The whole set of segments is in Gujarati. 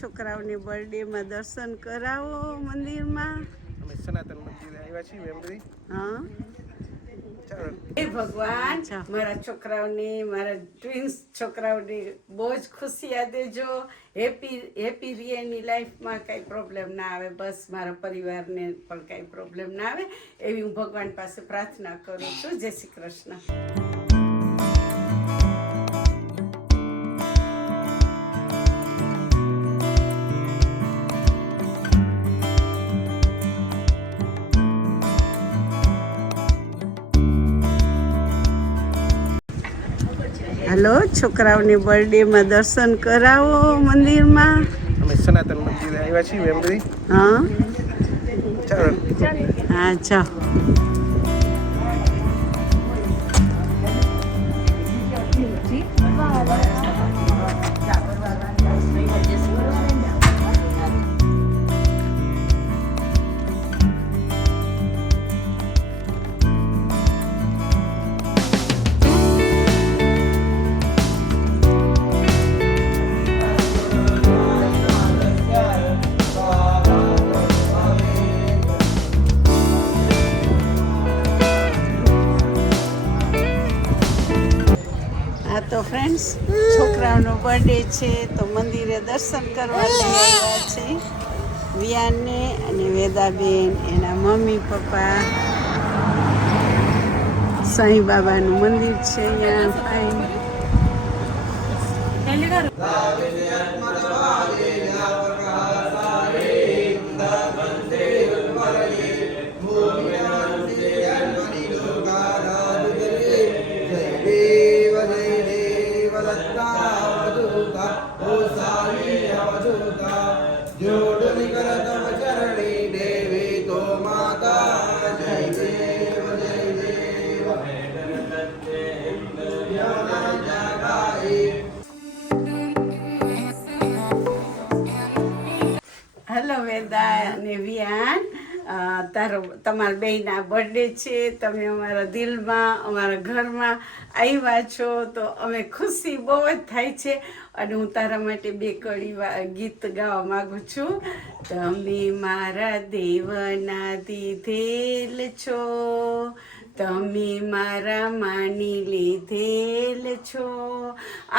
છોકરાઓને બર્થડેમાં દર્શન કરાવો મંદિરમાં. અમે સનાતન મંદિરે આવ્યા છીએ મેમરી. હા ચાલો. હે ભગવાન, મારા છોકરાઓને, મારા ટ્વિન્સ છોકરાઓને બહુ જ ખુશી દેજો. હેપી રિયલની લાઈફમાં કાંઈ પ્રોબ્લેમ ના આવે, બસ મારા પરિવારને પણ કાંઈ પ્રોબ્લેમ ના આવે એવી હું ભગવાન પાસે પ્રાર્થના કરું છું. જય શ્રી કૃષ્ણ. હાલો, છોકરાઓને બર્થડેમાં દર્શન કરાવો મંદિરમાં. અમે સનાતન મંદિરે આવ્યા છીએ મેમરી. હા ચાલો. હા ચાલો. તો ફ્રેન્ડ્સ, છોકરાઓનો બર્થડે છે તો મંદિરે દર્શન કરવા લઈ આવ્યા છે વિયાનને અને વેદાબેન, એના મમ્મી પપ્પા. સાંઈ બાબાનું મંદિર છે અહીંયા. હેલો વેદા અને વિયાન, તમારા બેયના બર્થડે છે. તમે અમારા દિલમાં, અમારા ઘરમાં આવ્યા છો તો અમે ખુશી બહુ જ થાય છે. અને હું તારા માટે બે કડી ગીત ગાવા માગું છું. તમે મારા દેવના દીધેલ છો, તમે મારા માની લીધેલ છો,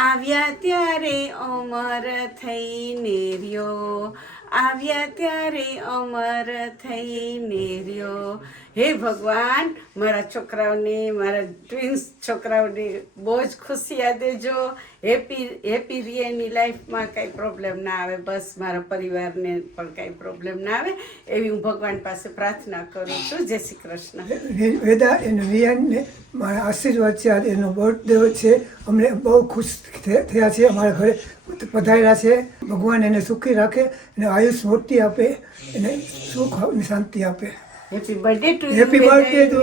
આવ્યા ત્યારે અમર થઈને રહ્યો, આવ્યા ત્યારે અમર થઈને રહ્યો. હે ભગવાન, મારા છોકરાઓને, મારા ટ્વિન્સ છોકરાઓને બહુ જ ખુશી દેજો. હેપી રિયલની લાઈફમાં કાંઈ પ્રોબ્લેમ ના આવે, બસ મારા પરિવારને પણ કાંઈ પ્રોબ્લેમ ના આવે એવી હું ભગવાન પાસે પ્રાર્થના કરું છું. જય શ્રી કૃષ્ણ. વેદા અને વિયાનને મારા આશીર્વાદ છે. આજે એનો બર્થડે છે. અમને બહુ ખુશ થયા છે. અમારા ઘરે પધાર્યા છે. ભગવાન એને સુખી રાખે અને આયુષ મોટી આપે, એને સુખ અને શાંતિ આપે. Happy birthday to you. Happy birthday to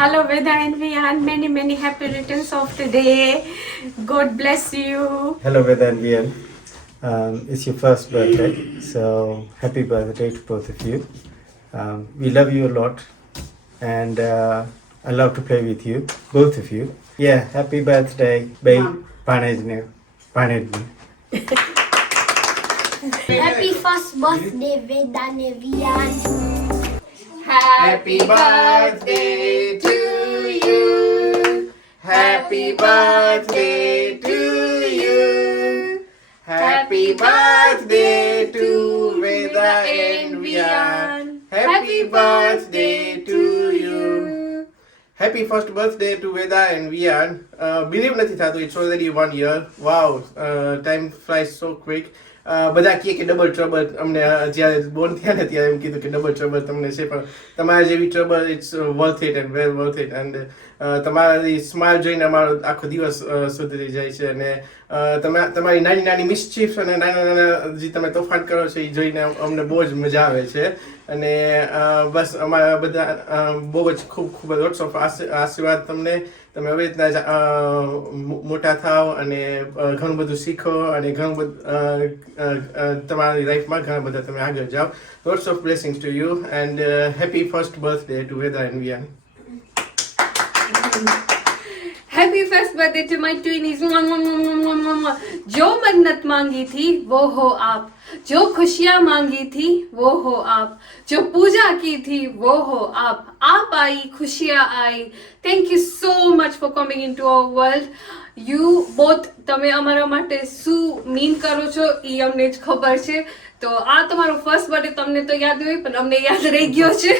Hello Veda and Vian, many happy returns of the day. God bless you. Hello Veda and Vian. It's your first birthday, so happy birthday to both of you. We love you a lot, and I love to play with you, both of you. Yeah, happy birthday, babe. Panajne. Happy first birthday, Veda and Vian. Happy birthday to you. Happy birthday to you. Happy birthday to Veda and Vian. Happy birthday to you. Happy first birthday to Veda and Vian. Believe નથી થતું, it's already 1 year. Wow, time flies so quick. બધા કહે કે ડબલ ટ્રબલ, અમને જ્યારે બોર્ન થયા ને ત્યારે એમ કીધું કે ડબલ ટ્રબલ તમને છે, પણ તમારા જેવી trouble it's worth it and well worth it. And તમારી સ્માઇલ જોઈને અમારો આખો દિવસ સુધરી જાય છે. અને તમારી નાની નાની મિસચીફ અને નાના નાના જે તમે તોફાન કરો છો એ જોઈને અમને બહુ જ મજા આવે છે. અને બસ અમારા બધા બહુ જ ખૂબ લોટ્સ ઓફ આશીર્વાદ તમને. તમે આવી રીતના મોટા થાવ અને ઘણું બધું શીખો અને ઘણું બધું તમારી લાઈફમાં ઘણા બધા તમે આગળ જાઓ. Lots of blessings to you and happy first birthday to Veda and Viaan. Happy first birthday to my twinnies. जो मन्नत मांगी थी वो हो आप, जो खुशियां मांगी थी वो हो आप, जो पूजा की थी वो हो आप आई खुशियां आई। Thank you so much for coming into our world. You both તમે અમારા માટે શું મીન કરો છો એ અમને જ ખબર છે. તો આ તમારો ફર્સ્ટ બર્થડે તમને તો યાદ હોય પણ અમને યાદ રહી ગયો છે.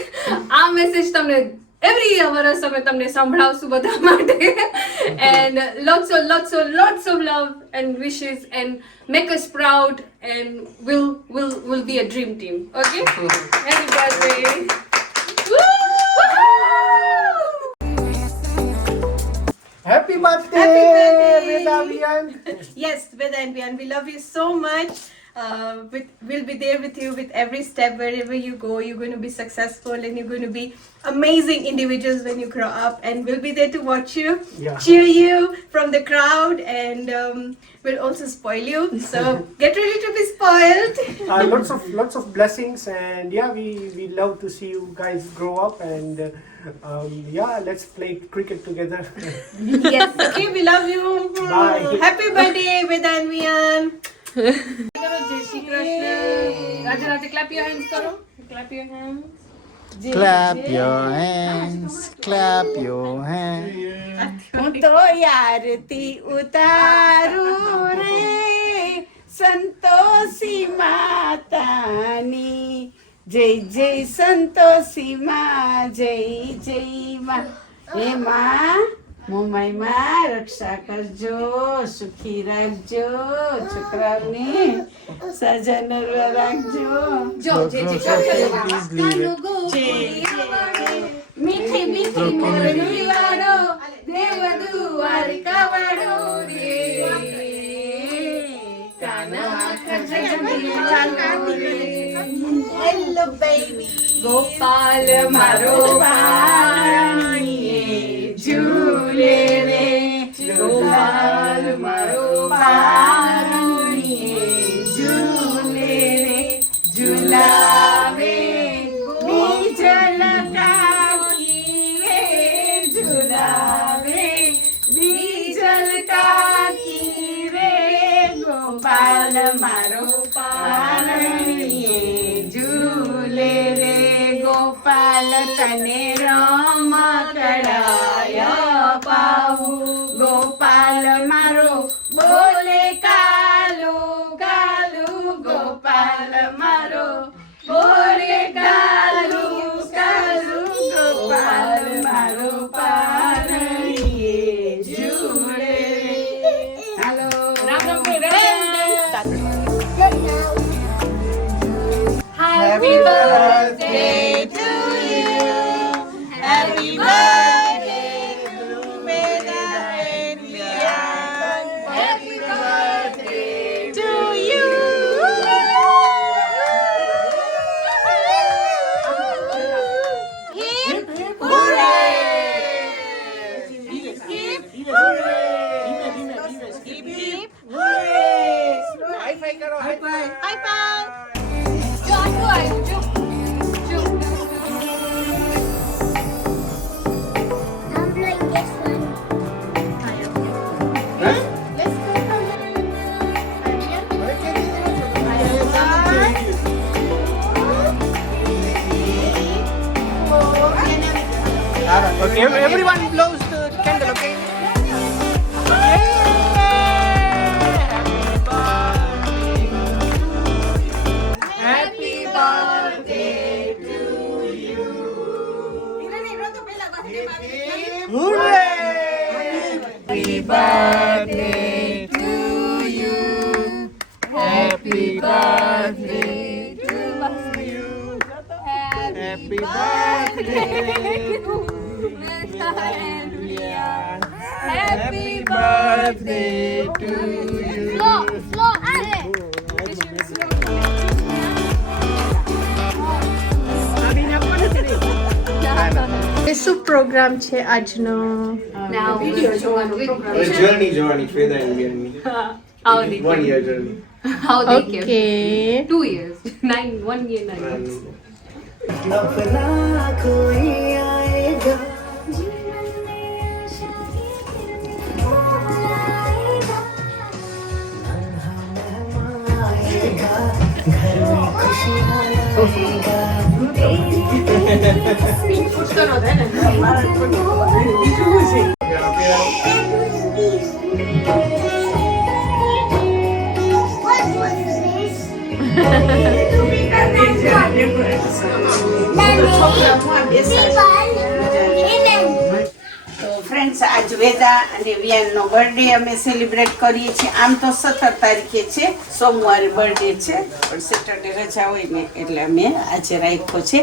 આ મેસેજ તમને એવરી વર્ષ અમે તમને સંભળાવશું બધા માટે. And lots of love and wishes and make us proud and we'll be a dream team. Okay? Happy birthday. Happy birthday, Happy birthday. Vedavian. Yes, Vedavian, we love you so much. We'll be there with you with every step wherever you go. You're going to be successful and you're going to be amazing individuals when you grow up. And we'll be there to watch you, cheer you from the crowd, and we'll also spoil you. So get ready to be spoiled. Lots of blessings, and yeah, we love to see you guys grow up, and yeah, let's play cricket together. Yes, okay, we love you. Bye. Happy birthday, Vedavian. કરો જય Shri Krishna. Radhe Radhe. Clap your hands કરો. Clap your hands. Clap your hands, clap your hands. હું તો યારતી ઉતારું રે સંતોષી માતાની. જય જય સંતોષી માં, જય જય માં. હે માં મુંબઈમાં રક્ષા કરજો, સુખી રાખજો, છોકરાઓને સજન રાખજો. જો જે જે Please leave it. મીઠી મીઠી મોરલી વાળો દેવ દ્વારિકા વાળો રે હેલો બેબી ગોપાલ મારો પાણીએ ઝૂલે રે ગોપાલ મારો પાણીએ ઝૂલે રે ઝુલાવે બીજલ કાકી રે ઝુલાવે બીજલ કાકી રે ગોપાલ મારો પાણીએ ઝૂલે રે ગોપાલ તને રમકડાયા પાવું ગોપાલ મારો બોલે કાલુ કાલુ ગોપાલ મારો બોલે કાલુ કાલુ ગોપાલ મારો પાણીએ ઝૂલે હાલો Ram Ram Happy birthday to you. Happy birthday to Vedavian. Happy birthday to you. Hip hip hooray! Hip hip hooray! Hip hip hooray! High five karo, high five. High five! I'm playing this one. Let's go. Okay, everyone blows the candle, okay? Happy birthday to you. Hooray! Happy birthday to you. Happy birthday to you. Happy birthday to Happy birthday to you. Slow, શું પ્રોગ્રામ છે આજનો? Now video જોવાનો પ્રોગ્રામ છે. Journey, Feda Indian. How they 1 year journey. how they came. Okay 2 years. 1 year 9 months. What was this? તો ફ્રેન્ડ્સ આજ વેદા અને વિયાનનો બર્થડે અમે સેલિબ્રેટ કરીએ છીએ. આમ તો 17 તારીખે છે, સોમવારે બર્થડે છે, પણ સેટરડે રજા હોય ને એટલે અમે આજે રાખ્યો છે.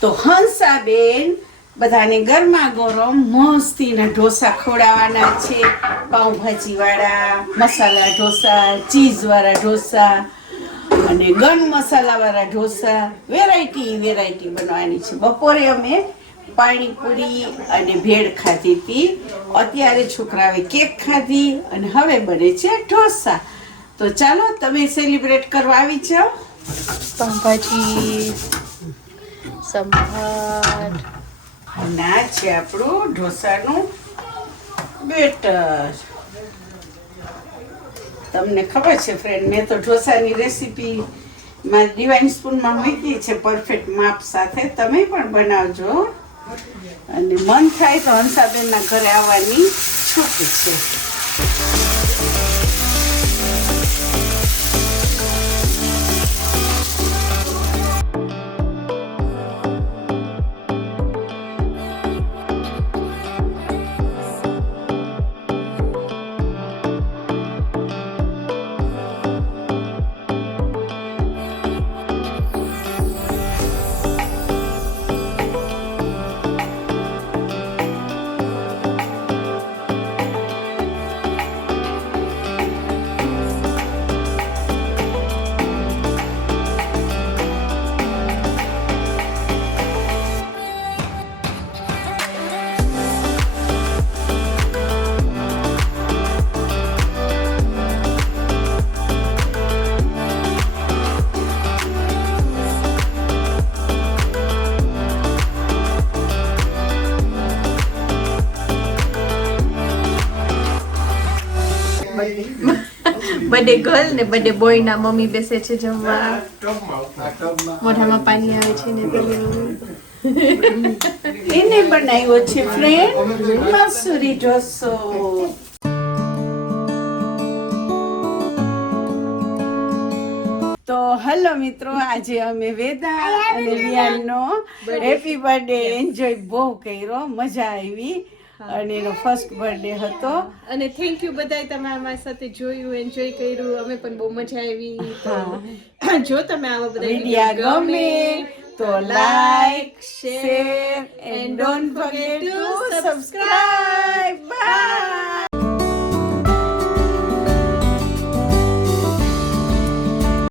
તો હંસાબેન બધાને ગરમા ગરમ મસ્તીના ઢોસા ખવડાવવાના છે. પાઉંભાજી વાળા, મસાલા ઢોસા, ચીઝ વાળા ઢોસા અને ગન મસાલા વાળા ઢોસા, વેરાયટી બનાવવાની છે. બપોરે અમે પાણીપુરી અને ભેળ ખાધી હતી, અત્યારે છોકરાઓએ કેક ખાધી અને હવે બને છે ઢોસા. તો ચાલો તમે સેલિબ્રેટ કરવા આવી જાઓ. પાઉંભાજી, સંભાર. ના છે આપણું ઢોસાનું બેટર. તમને ખબર છે ફ્રેન્ડ, મેં તો ઢોસાની રેસીપી ડિવાઇન સ્પૂનમાં મૂકી છે પરફેક્ટ માપ સાથે. તમે પણ બનાવજો અને મન થાય તો હંસાબેનના ઘરે આવવાની છૂટ છે. બર્થડે ગર્લ ને બર્થડે બોય ના મમ્મી બેસે છે જમવા. મોઢામાં પાણી આવે છે ને પેલું એને બનાવ્યો છે ફ્રેન્ડ મસૂરી ઢોસો. તો હેલો મિત્રો, આજે અમે વેદા અને વિયાનનો હેપી બર્થડે એન્જોય બહુ કર્યો, મજા આવી અને એનો ફર્સ્ટ બર્થડે હતો. અને થેન્ક યુ બધાય, તમે અમારી સાથે જોયું, એન્જોય કર્યું, અમે પણ બહુ મજા આવી. તો જો તમે આવા બધા વિડિયા ગમે તો like, share and don't forget to subscribe. By.